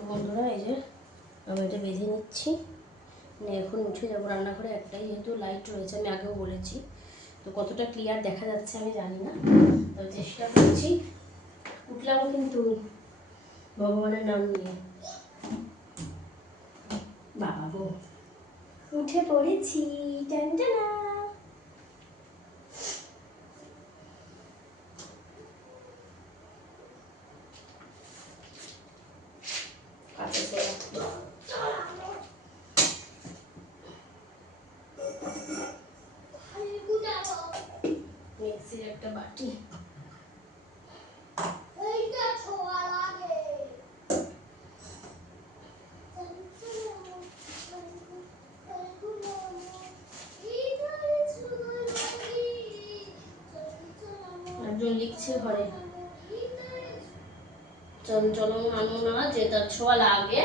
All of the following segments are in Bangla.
তো বন্ধুরা এই যে আমি এটা বেঁধে নিচ্ছি, এখন উঠে যাবো রান্নাঘরে। একটাই যেহেতু লাইট রয়েছে, আমি আগেও বলেছি, তো কতটা ক্লিয়ার দেখা যাচ্ছে আমি জানি না, তো চেষ্টা করছি। উঠলাম কিন্তু ভগবানের নাম নিয়ে। বাবা গো, উঠে পড়েছি। টানটানা। মিক্সির একটা বাটি, একজন লিখছে ঘরে, চঞ্চল আনো না যে তার ছোঁয়া লাগে।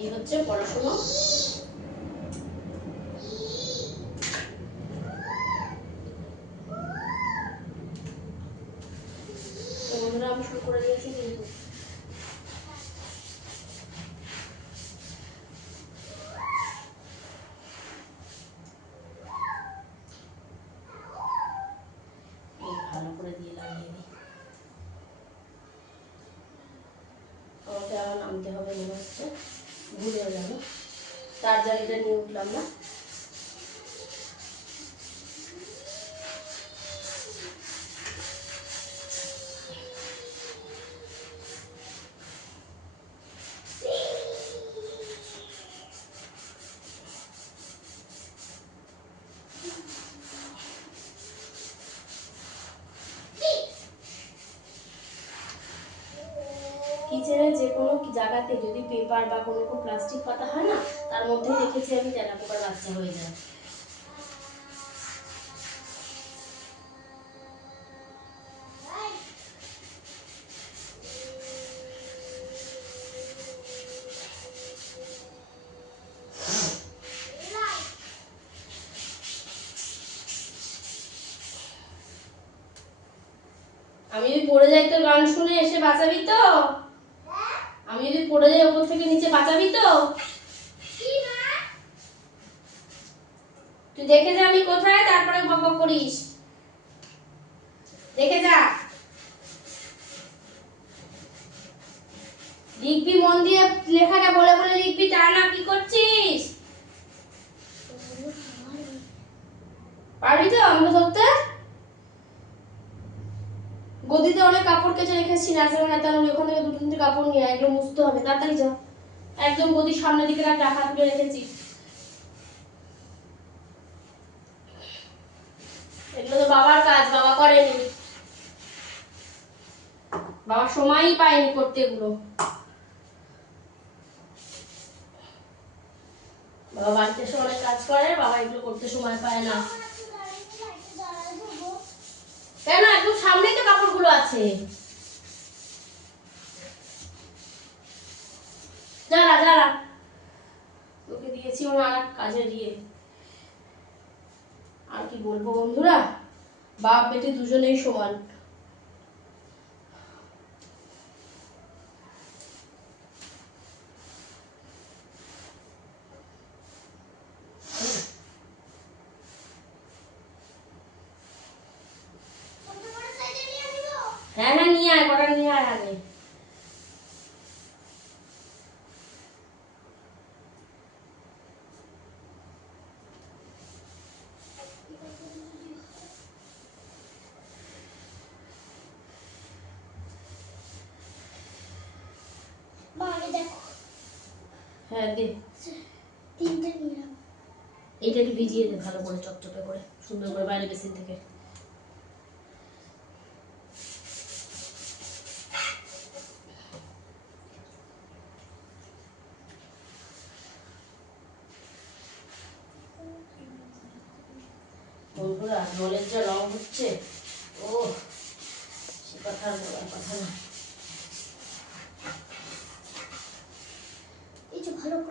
এই হচ্ছে পড়াশোনা। বন্ধুরা আমি শুরু করে দিয়েছি কিন্তু ভালো করে দিয়ে লাগিয়ে দিই। আমাকে আবার নামতে হবে মনে হচ্ছে, ভুলে যাবো। চার্জারিটা নিয়ে উঠলাম না। কিচেনের যে কোনো জায়গাতে যদি পেপার বা কোনো প্লাস্টিক পাতা হয় না, তার মধ্যে দেখেছি আমি তেলাপোকার বাচ্চা হয়ে যায়। আমি যদি পড়ে যাই তো গান শুনে এসে বাঁচাবি তো? আমি যদি পড়ে যাই ওপর থেকে নিচে বাঁচাবি তো? তুই দেখে যা আমি কোথায়, তারপরে বকবক করিস। দেখে যা। লিখবি মন দিয়ে, লেখাটা বলে বলে লিখবি, তা না কি করছিস? পারবি তো আমাকে ধরতে? গদিতে অনেক কাপড় কেচে রেখেছি, নাচের হাতানো, ওখান থেকে দুটো তিনটে কাপড় নিয়ে এগুলো মুছতে হবে, তাড়াতাড়ি যা। একদম গদির সামনের দিকে রাখা তুলে রেখেছি। এগুলো তো বাবার কাজ, বাবা করেনি, বাবা সময়ই পায়নি করতে এগুলো। বাবা বাড়িতে এসে অনেক কাজ করে, বাবা এগুলো করতে সময় পায় না। কেন, একদম সামনেই তো কাপড়গুলো আছে। যারা যারা তোকে দিয়েছি ওর আর কাজে দিয়ে। আর কি বলবো বন্ধুরা, বাপ বেটি দুজনেই সমান। হ্যাঁ হ্যাঁ নিয়ে আয়, কটা নিয়ে আয় আগে। হ্যাঁ দে, তিনটে নিয়ে এইটা একটু ভিজিয়ে দে ভালো করে, চপচপে করে, সুন্দর করে, বাইরে বেসিন থেকে। বন্ধুরা জলের যা রং হচ্ছে, ও সে কথা আর বলার কথা না।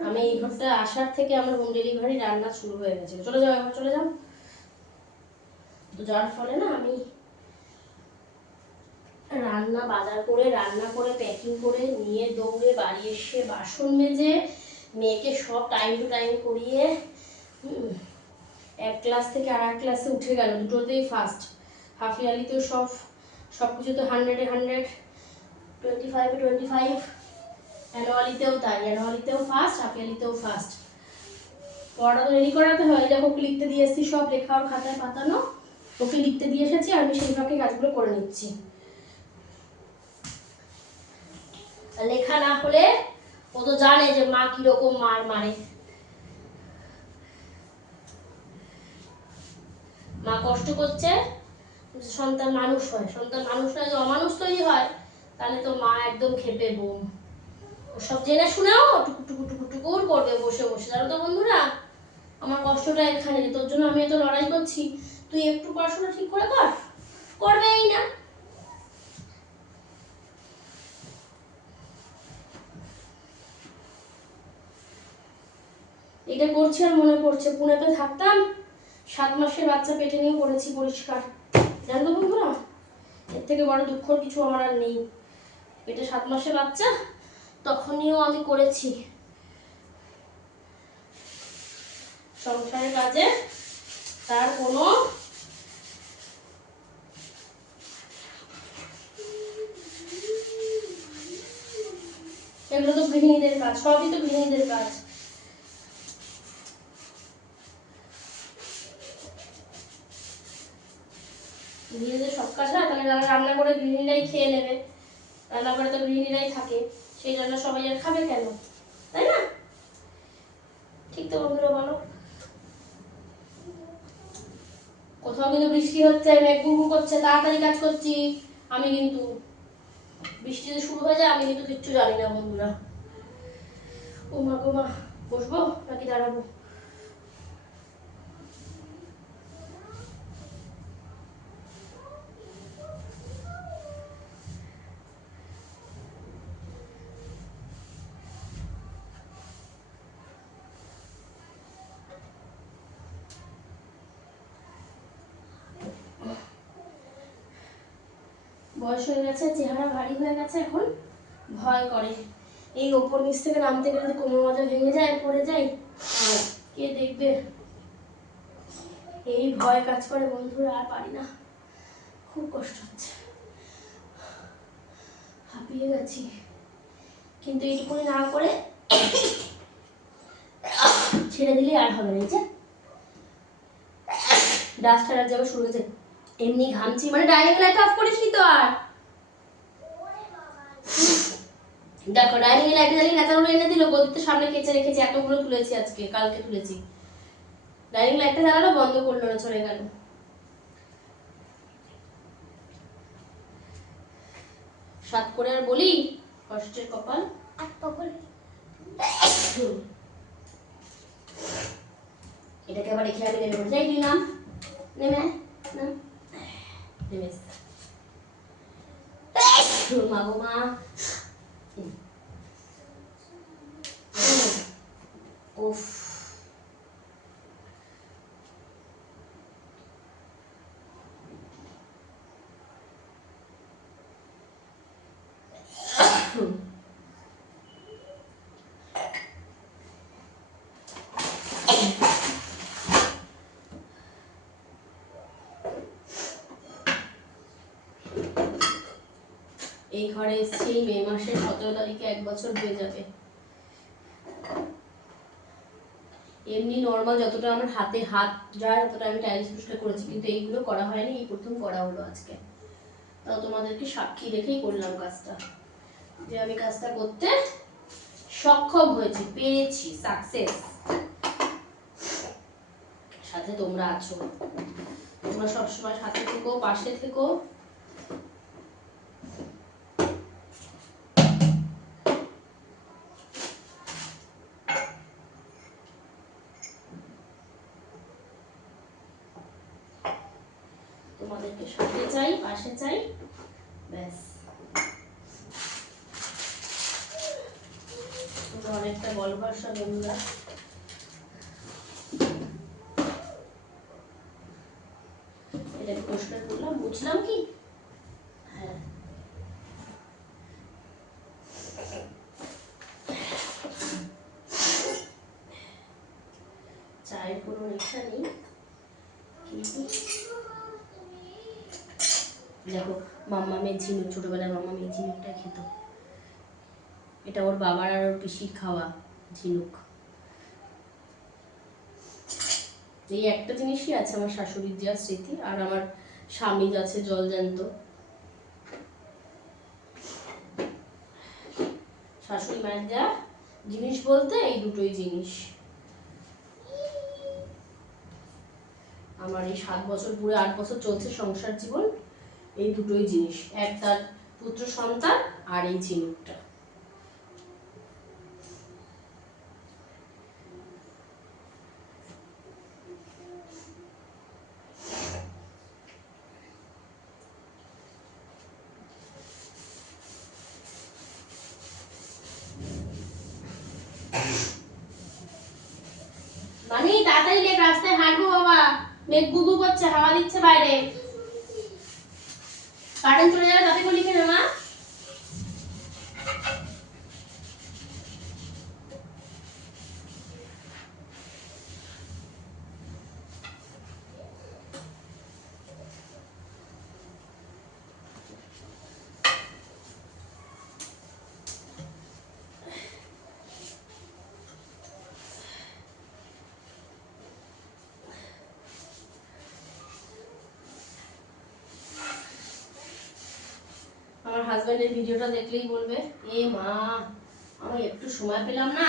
আমি এই ঘরটা আসার থেকে আমার হোম ডেলিভারি রান্না শুরু হয়ে গেছে। চলে যাও এবার, চলে যাও। তো যার ফলে না আমি রান্না রান্না বাজার করে রান্না করে প্যাকিং করে নিয়ে দৌড়ে বাড়ি এসে বাসন মেজে মেয়েকে সব টাইম টু টাইম করিয়ে এক ক্লাস থেকে আর এক ক্লাসে উঠে গেল, দুটোতেই ফার্স্ট। হাফ ইয়ারলিতেও সব কিছুতে 100-এ 100, 25-এ 25, অ্যানুয়ালিতেও তাই, অ্যানুয়ালিতেও ফার্স্ট, হাফ ইয়ারলিতেও ফার্স্ট। পড়াটা তো রেডি করাতে হয়, দেখো ওকে লিখতে দিয়ে এসেছি, সব লেখা ওর খাতায় পাতানো, ওকে লিখতে দিয়ে এসেছি, আর আমি সেই ফাঁকে কাজগুলো করে নিচ্ছি। লেখা না হলে ও তো জানে যে মা কিরকম মার মারে, মা কষ্ট করছে, সন্তান মানুষ হয়, সন্তান মানুষ নয় যে অমানুষ তৈরি হয়, তাহলে তো মা একদম খেপে বোম। সব জেনে শুনেও টুকু টুকু টুকু টুকুর করবে বসে বসে। জানো তো বন্ধুরা, আমার কষ্টটা এখানে, তোর জন্য আমি এত লড়াই করছি, তুই একটু পড়াশোনা ঠিক করে কর, করবেই না। এটা করছি আর মনে পড়ছে, পুনেতে থাকতাম, 7 মাসের বাচ্চা পেটে নিয়ে পড়েছি পরিষ্কার। জানো তো বন্ধুরা, এর থেকে বড় দুঃখর কিছু আমার আর নেই। পেটে 7 মাসের বাচ্চা, তখনইও আমি করেছি সংসারের কাজে, তার কোনো এগুলো তো গৃহিণীদের কাজ, সবই তো গৃহিণীদের কাজ। গৃহিণীদের সব কাজ না, তাহলে যারা রান্না করে গৃহিণীরাই খেয়ে নেবে, রান্না করে তো গৃহিণীরাই থাকে, সেই রান্না সবাই আর খাবে কেন, তাই না? ঠিক তো বন্ধুরা বলো? কোথাও কিন্তু বৃষ্টি হচ্ছে, মেঘ গুড়গুড় করছে, তাড়াতাড়ি কাজ করছি আমি, কিন্তু বৃষ্টি যদি শুরু হয়ে যায় আমি কিন্তু কিচ্ছু জানি না বন্ধুরা। ও মা গো মা, বসবো নাকি দাঁড়াবো? বয়স হয়ে গেছে, চেহারা ভারী হয়ে গেছে, এখন ভয় করে। এই ওপর নিচ থেকে নামতে গেলে যদি কোমর মাজা ভেঙে যায়, পড়ে যায়, কে দেখবে, এই ভয় কাজ করে বন্ধুরা, আর পারি না, খুব কষ্ট হচ্ছে, হাঁপিয়ে গেছি। কিন্তু এইটুকুনি না করে ছেড়ে দিলে আর হবে না। এই যে ডাস্টার আর যাবে শুরু হয়েছে, এমনি ঘামছি, মানে ডাইনিং লাইট অফ করিসনি তো? আর দেখো ডাইনিং লাইটে জ্বালিয়ে নেতাগুলো এনে দিল, গদিতে সামনে কেচে রেখেছি, এতগুলো তুলেছি আজকে, কালকে তুলেছি, ডাইনিং লাইটটা জ্বালালো, বন্ধ করলো না, চলে গেল। সাত করে আর বলি, কষ্টের কপাল। এটাকে আবার রেখে আমি নেমে পড়ে যাই, তুই নাম, নেমে নেমে মা গো মা। উফ, এই ঘরে এসেছি মে মাসের 17 তারিখে 1 বছর হয়ে যাবে। এমনি নর্মাল যতটা আমার হাতে হাত যায় ততটা আমি টাইলস পরিষ্কার করেছি, কিন্তু এইগুলো করা হয়নি, এই প্রথম করা হলো আজকে। তাও তোমাদেরকে সাক্ষী রেখেই করলাম কাজটা, যে আমি কাজটা করতে সক্ষম হয়েছি, পেরেছি, সাকসেস। সাথে তোমরা আছো, তোমরা সবসময় সাথে থেকো, পাশে থেকো। তোমাদেরকে সাথে চাই, পাশে চাই, ব্যাস। অনেকটা বল ভরসা বন্ধুরা। এটাকে পরিষ্কার করলাম, বুঝলাম কি, হ্যাঁ মায়ের কোনো নেশা নেই, কিন্তু দেখো মাম্মামের ঝিনুক, ছোটবেলায় মাম্মাম এই ঝিনুকটা খেত। এটা ওর বাবার আর ওর পিসির খাওয়া ঝিনুক। এই একটা জিনিসই আছে আমার শাশুড়ির যা স্মৃতি, আর আমার স্বামীর আছে জলজ্যান্ত। শাশুড়ি মায়ের যা জিনিস বলতে এই দুটোই জিনিস। আমার এই 7 বছর পুরো 8 বছর চলছে সংসার জীবন, এই দুটোই জিনিস, এক তার পুত্র সন্তান আর এই ঝিনুকটা। মানে তাড়াতাড়ি লেখ, রাস্তায় হাঁটবো বাবা, মেঘ গুগু করছে, হাওয়া দিচ্ছে বাইরে, কারেন্ট চলে যাবে তাতে করে লিখে নে মা। আমার হাজবেন্ডের ভিডিওটা দেখলেই বলবে, এ মা আমি একটু সময় পেলাম না,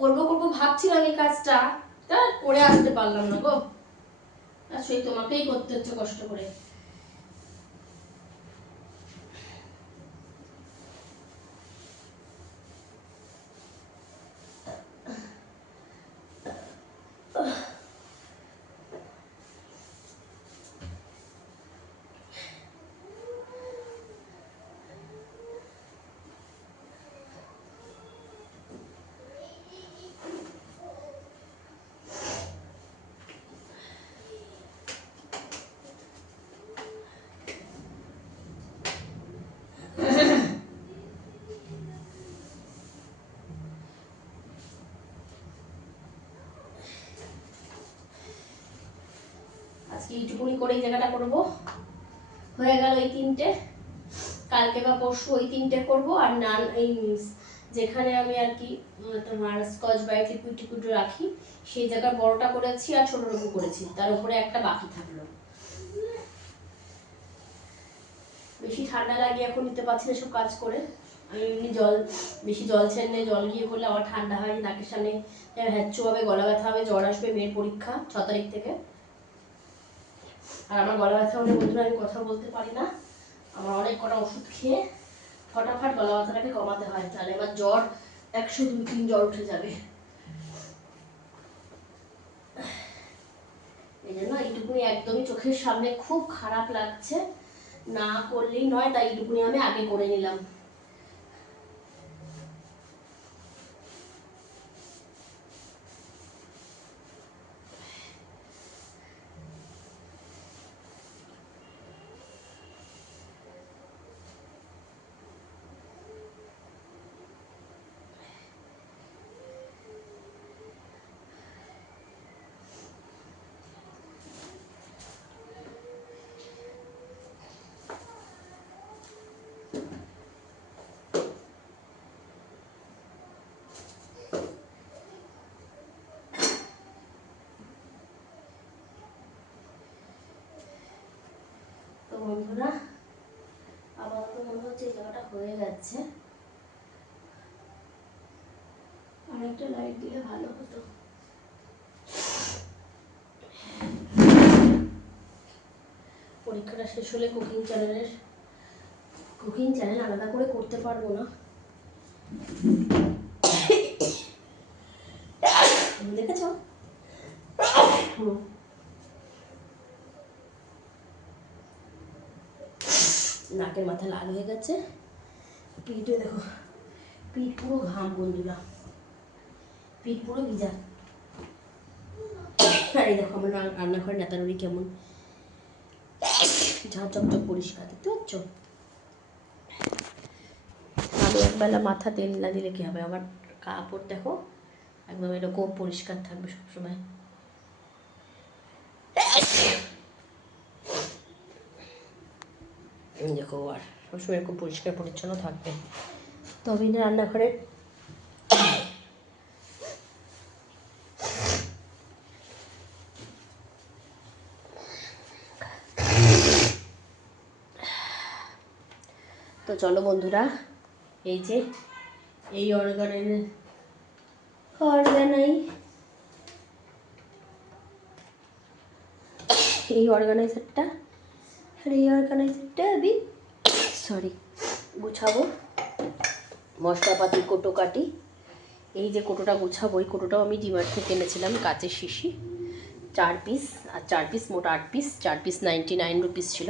করবো করবো ভাবছিলাম এই কাজটা, তা করে আসতে পারলাম না গো। আর সেই তোমাকেই করতে হচ্ছে কষ্ট করে। আজকে এইটুকুনি করে এই জায়গাটা করবো, হয়ে গেল এই 3টে, কালকে বা পরশু ওই 3টে করবো। আর নান এই যেখানে আমি আর কি তোমার স্কচ ব্রাইট লিকুইড টিকুইড রাখি সেই জায়গায় বড়টা করেছি আর ছোটটুকু করেছি, তার উপরে একটা বাকি থাকলো। বেশি ঠান্ডা লাগে এখন, নিতে পারছি না সব কাজ করে। আমি এমনি বেশি জল ছেড়ে জল গিয়ে করলে আমার ঠান্ডা হয়, নাকের সামনে হ্যাচ্চু হবে, গলা ব্যথা হবে, জ্বর আসবে, মেয়ের পরীক্ষা 6 তারিখ থেকে। আর আমার গলা ব্যথা হলে বন্ধুরা আমি কথা বলতে পারি না, আমার অনেক কটা ওষুধ খেয়ে ফটাফট গলা ব্যথাটাকে কমাতে হয়, তাহলে আমার জ্বর 100, 2, 3 জ্বর উঠে যাবে। এই জন্য এইটুকুনি একদমই চোখের সামনে খুব খারাপ লাগছে, না করলেই নয়, তাই এইটুকুনি আমি আগে করে নিলাম। তো বন্ধুরা আপাতত মনে হচ্ছে এই জায়গাটা হয়ে যাচ্ছে, আর একটা লাইট দিলে ভালো হতো। পরীক্ষাটা শেষ হলে কুকিং চ্যানেল আলাদা করে করতে পারবো না, দেখেছ নাকের মাথা লাল হয়ে গেছে, পিঠে দেখো, পিঠ পুরো ঘাম বন্ধুরা, পিঠ পুরো ভিজা। আর এই দেখো আমার রান্নাঘরের নেতানুরি কেমন ঝাঁচকচক পরিষ্কার, দেখতে পাচ্ছ? আমি একবেলা মাথা তেল না দিলে কি হবে, আমার কাপড় দেখো একদম এরকম পরিষ্কার থাকবে সবসময়। দেখো আর সবসময় এরকম পরিষ্কার পরিচ্ছন্ন থাকবে, তবেই না রান্নাঘরে তো চলো বন্ধুরা, এই যে এই অর্গানাইজারটা আমি গুছাবো, মশলাপাতি কোটো কাটি। এই যে কোটোটা গুছাবো, এই কোটোটাও আমি ডিমার্ট থেকে এনেছিলাম, কাচের শিশি, 4 পিস, আর 4 পিস মোট 8 পিস, 4 পিস 99 রুপিস ছিল।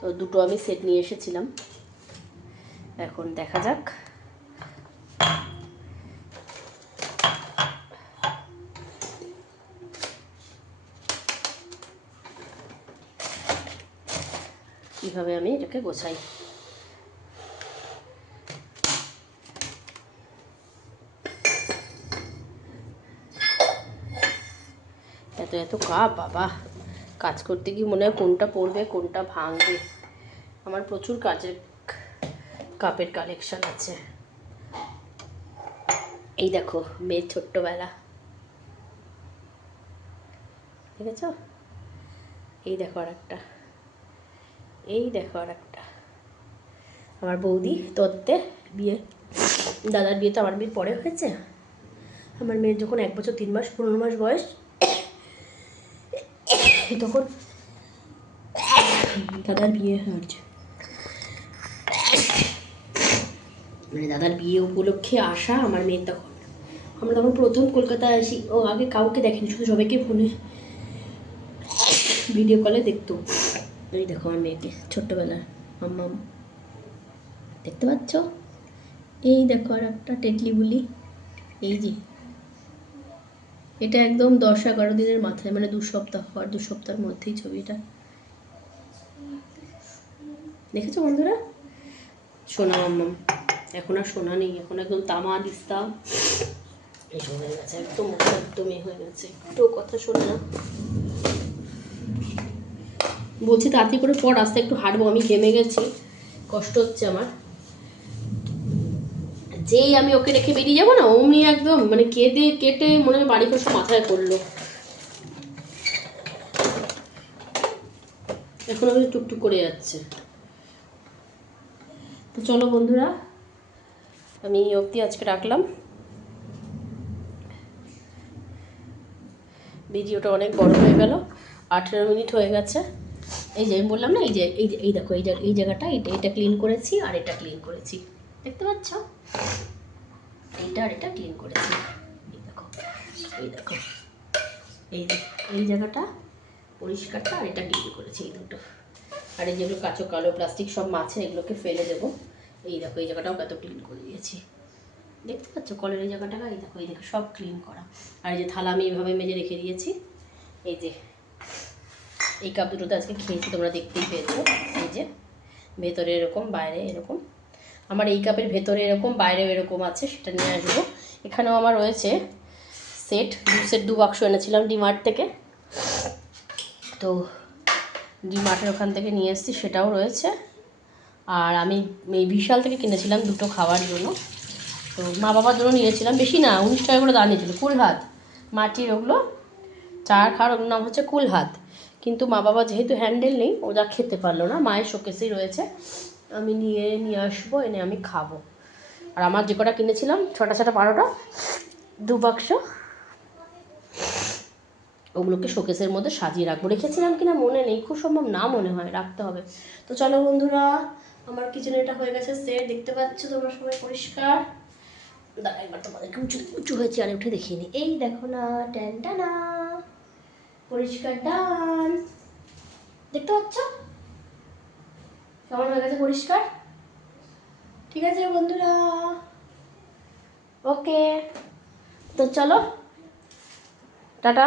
তো দুটো আমি সেট নিয়ে এসেছিলাম, এখন দেখা যাক। কীভাবে আমি এটাকে গোছাই। এত এত কাপ, বাবা কাজ করতে গিয়ে মনে হয় কোনটা পড়বে কোনটা ভাঙবে। আমার প্রচুর কাপের কালেকশন আছে। এই দেখো মেয়ের ছোট্টবেলা, দেখেছ? এই দেখো আর একটা, এই দেখো আর একটা। আমার বৌদি তত্ত্বে বিয়ে, দাদার বিয়ে তো আমার বিয়ের পরে হয়েছে। আমার মেয়ের যখন 1 বছর 3 মাস 15 মাস বয়স, তখন দাদার বিয়ে হয়েছে। মানে দাদার বিয়ে উপলক্ষে আসা আমার মেয়ের তখন, আমরা তখন প্রথম কলকাতায় আসি। ও আগে কাউকে দেখেনি, শুধু সবাইকে ফোনে ভিডিও কলে দেখতো। এই দেখো আমার মেয়েকে ছোট্টবেলার মাম্মাম, দেখতে পাচ্ছ? এই দেখো আর একটা টেটলি বুলি, এই যে এটা একদম 10-11 দিনের মাথায়, মানে 2 সপ্তাহ আর 2 সপ্তাহের মধ্যেই ছবিটা। দেখেছো বন্ধুরা? সোনা মাম্মাম, এখন আর সোনা নেই, এখন একদম তামা দিস্তা এসব হয়ে গেছে, একদম একদমই হয়ে গেছে, একটু কথা শোনে না। বলছি তাড়াতাড়ি করে পর, রাস্তায় একটু হাঁটবো, আমি ঘেমে গেছি, কষ্ট হচ্ছে আমার। যেই আমি ওকে রেখে বেরিয়ে যাবো না, অমনি একদম মানে কেটে মনে হয় বাড়ি কষ্ট মাথায় করলো। এখন আমি টুকটুক করে যাচ্ছে। তো চলো বন্ধুরা, আমি এই অবধি আজকে রাখলাম। ভিডিওটা অনেক বড় হয়ে গেল, 18 মিনিট হয়ে গেছে। এই যে আমি বললাম না, এই দেখো এই জায়গাটা, এটা ক্লিন করেছি আর এটা ক্লিন করেছি, দেখতে পাচ্ছ? এইটা আর এটা ক্লিন করেছি, এই দেখো এই জায়গাটা পরিষ্কারটা, আর এটা ক্লিন করেছি, এই দুটো। আর এই যেগুলো কালো প্লাস্টিক সব মাছে, এগুলোকে ফেলে দেবো। এই দেখো এই জায়গাটাও কত ক্লিন করে দিয়েছি, দেখতে পাচ্ছ? কলের এই জায়গাটা, এই দেখো সব ক্লিন করা। আর এই যে থালা আমি এইভাবে মেজে রেখে দিয়েছি। এই যে এই কাপ দুটোতে আজকে খেয়েছি, তোমরা দেখতেই পেয়েছো। এই যে ভেতরে এরকম, বাইরে এরকম। আমার এই কাপের ভেতরে এরকম, বাইরেও এরকম আছে, সেটা নিয়ে আসবো। এখানেও আমার রয়েছে সেট 2 বাক্স এনেছিলাম ডিমার্ট থেকে, তো ডিমার্টের ওখান থেকে নিয়ে এসেছি, সেটাও রয়েছে। আর আমি এই বিশাল থেকে কিনেছিলাম 2টো খাওয়ার জন্য, তো মা বাবার জন্য নিয়েছিলাম, বেশি না, 19 টাকা করে দাম নিয়েছিল। কুলহাত মাটির, ওগুলো চা খাওয়ার, ওগুলোর নাম হচ্ছে কুলহাত। কিন্তু মা বাবা যেহেতু হ্যান্ডেল নেই, ওরা খেতে পারলো না, মায়ের শোকেসেই রয়েছে। আমি নিয়ে আসবো, এনে আমি খাবো। আর আমার যে কটা কিনেছিলাম ছোটা 12টা 2 বাক্স, ওগুলোকে শোকেসের মধ্যে সাজিয়ে রাখবো। রেখেছিলাম কিনা মনে নেই, খুব সম্ভব না মনে হয়, রাখতে হবে। তো চলো বন্ধুরা, আমার কিচেনে এটা হয়ে গেছে সেট, দেখতে পাচ্ছ তোমরা সবাই পরিষ্কার। দাঁড়া একবার তোমাদেরকে উঁচু হয়েছে আর উঠে দেখিয়ে নি। এই দেখো না, টানা পরিষ্কার ডান, দেখতে পাচ্ছ কেমন হয়ে গেছে পরিষ্কার? ঠিক আছে বন্ধুরা, ওকে, তো চলো টাটা।